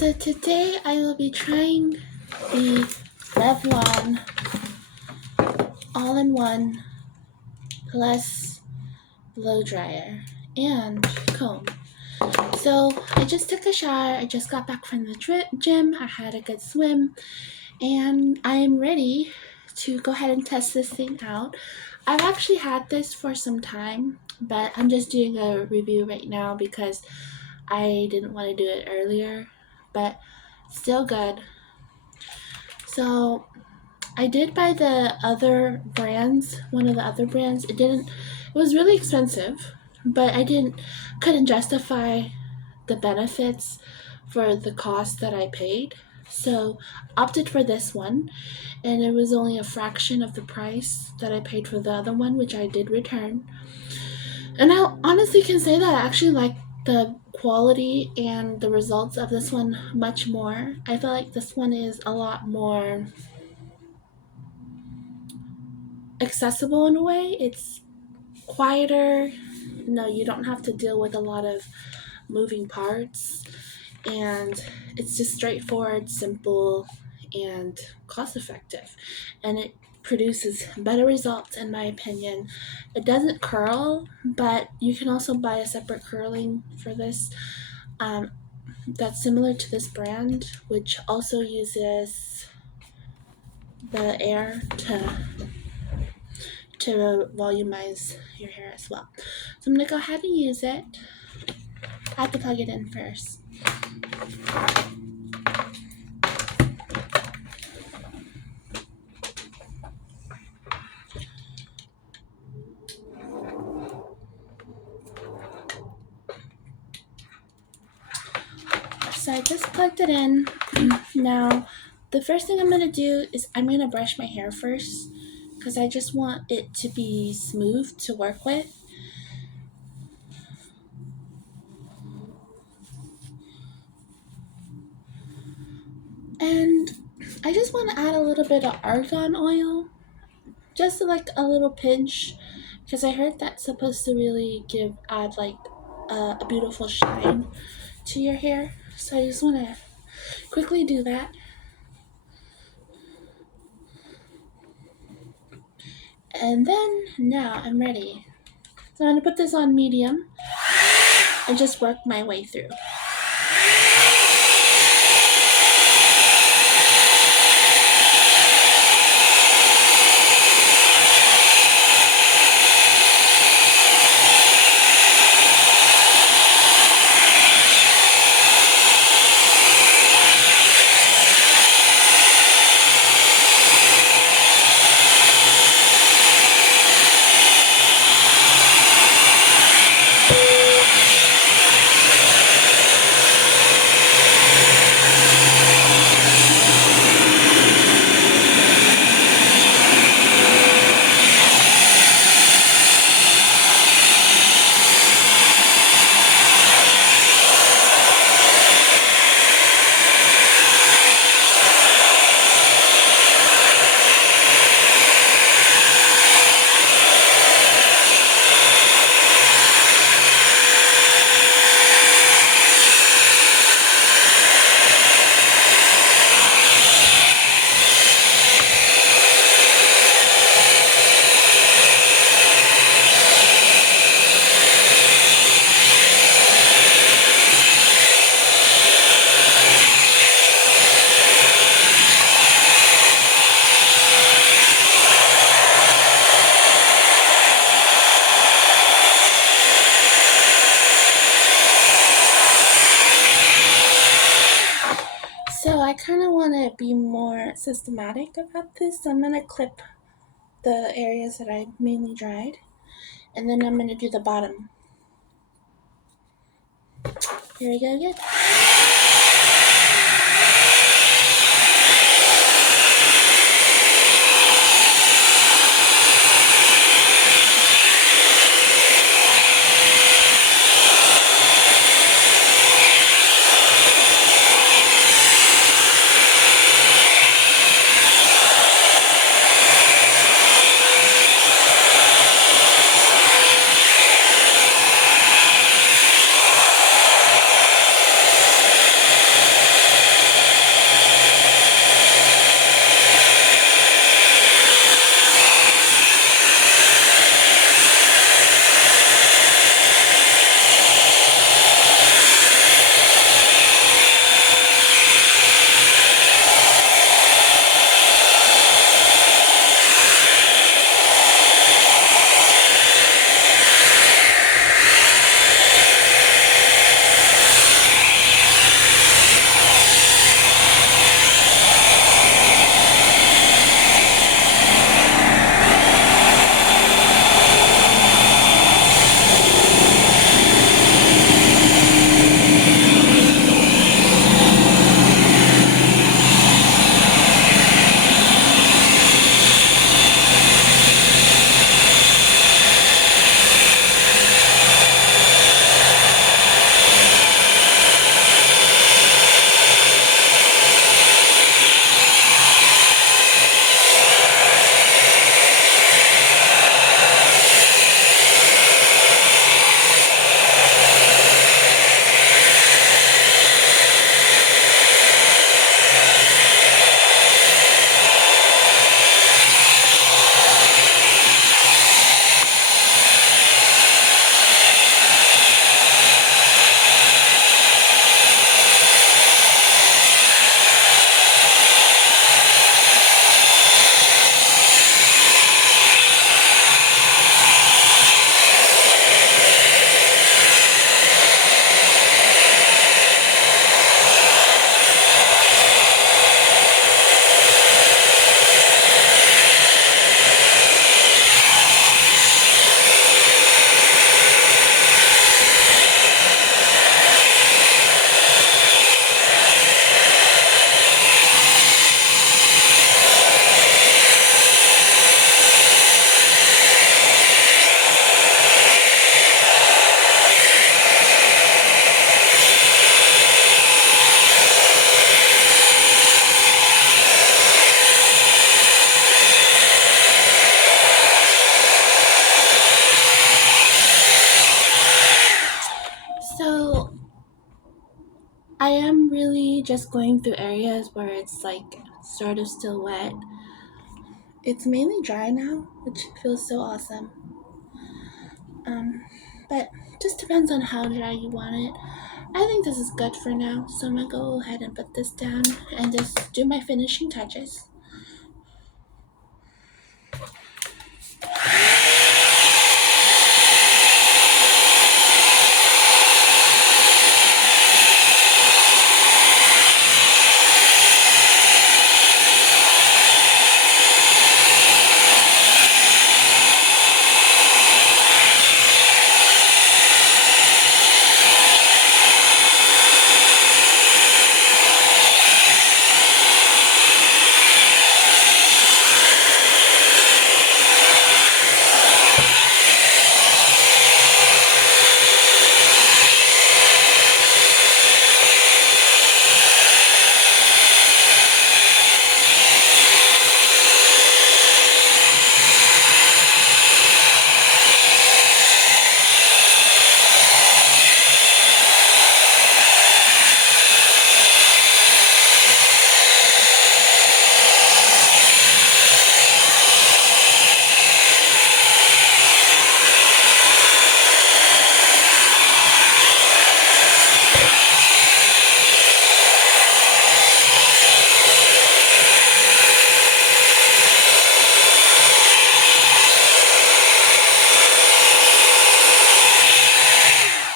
So today I will be trying the Revlon All-in-One Plus Blow Dryer and Comb. So I just took a shower, I just got back from the gym, I had a good swim, and I am ready to go ahead and test this thing out. I've actually had this for some time, but I'm just doing a review right now because I didn't want to do it earlier, but still good. So I did buy the other brands, one of the other brands. It was really expensive, but couldn't justify the benefits for the cost that I paid. So opted for this one, and it was only a fraction of the price that I paid for the other one, which I did return. And I honestly can say that I actually like the quality and the results of this one much more. I feel like this one is a lot more accessible in a way. It's quieter. No, you don't have to deal with a lot of moving parts, and it's just straightforward, simple, and cost effective, and it produces better results in my opinion. It doesn't curl, but you can also buy a separate curling for this, that's similar to this brand, which also uses the air to volumize your hair as well. So I'm going to go ahead and use it. I have to plug it in first. So I just plugged it in. Now, the first thing I'm going to do is I'm going to brush my hair first because I just want it to be smooth to work with. And I just want to add a little bit of argan oil, just like a little pinch, because I heard that's supposed to really add like a beautiful shine to your hair. So I just want to quickly do that. And then now I'm ready. So I'm going to put this on medium and just work my way through. So I kind of want to be more systematic about this. So I'm going to clip the areas that I mainly dried, and then I'm going to do the bottom. Here we go again. I am really just going through areas where it's like sort of still wet. It's mainly dry now, which feels so awesome. Um, but just depends on how dry you want it. I think this is good for now, so I'm gonna go ahead and put this down and just do my finishing touches.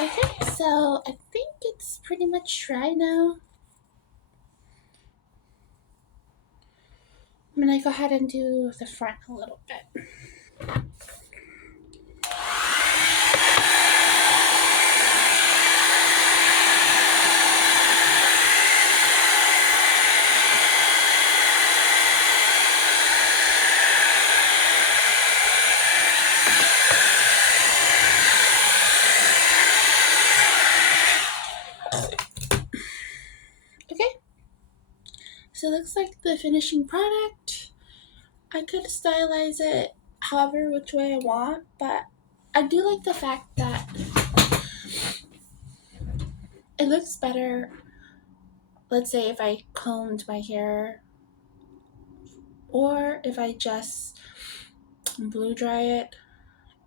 Okay, so I think it's pretty much dry now. I'm gonna go ahead and do the front a little bit. Okay, so it looks like the finishing product. I could stylize it however which way I want, but I do like the fact that it looks better. Let's say if I combed my hair or if I just blow dry it,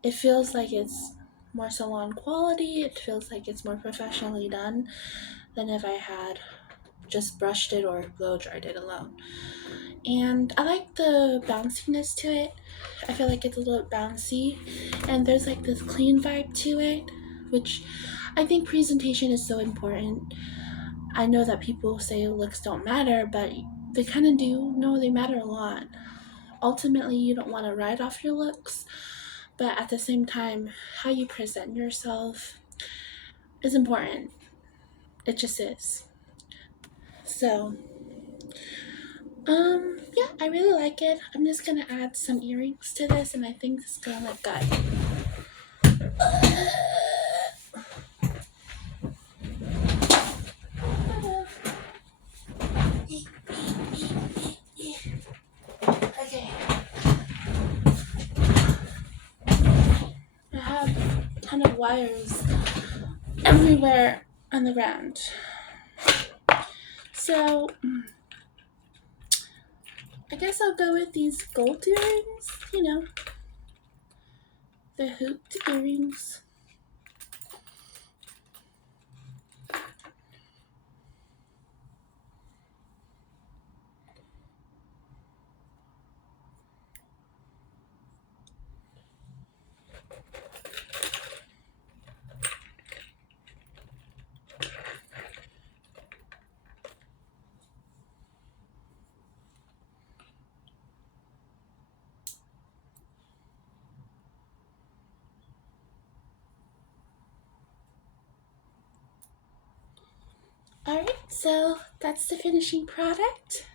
it feels like it's more salon quality. It feels like it's more professionally done than if I had just brushed it or blow dried it alone. And I like the bounciness to it. I feel like it's a little bouncy, and there's like this clean vibe to it, which I think presentation is so important. I know that people say looks don't matter, but they kind of do. No, they matter a lot. Ultimately, you don't want to write off your looks, but at the same time, how you present yourself is important. It just is. So, yeah, I really like it. I'm just gonna add some earrings to this, and I think it's gonna look good. Okay. I have a ton of wires everywhere on the ground. So, I guess I'll go with these gold earrings, the hooped earrings. Alright, so that's the finishing product.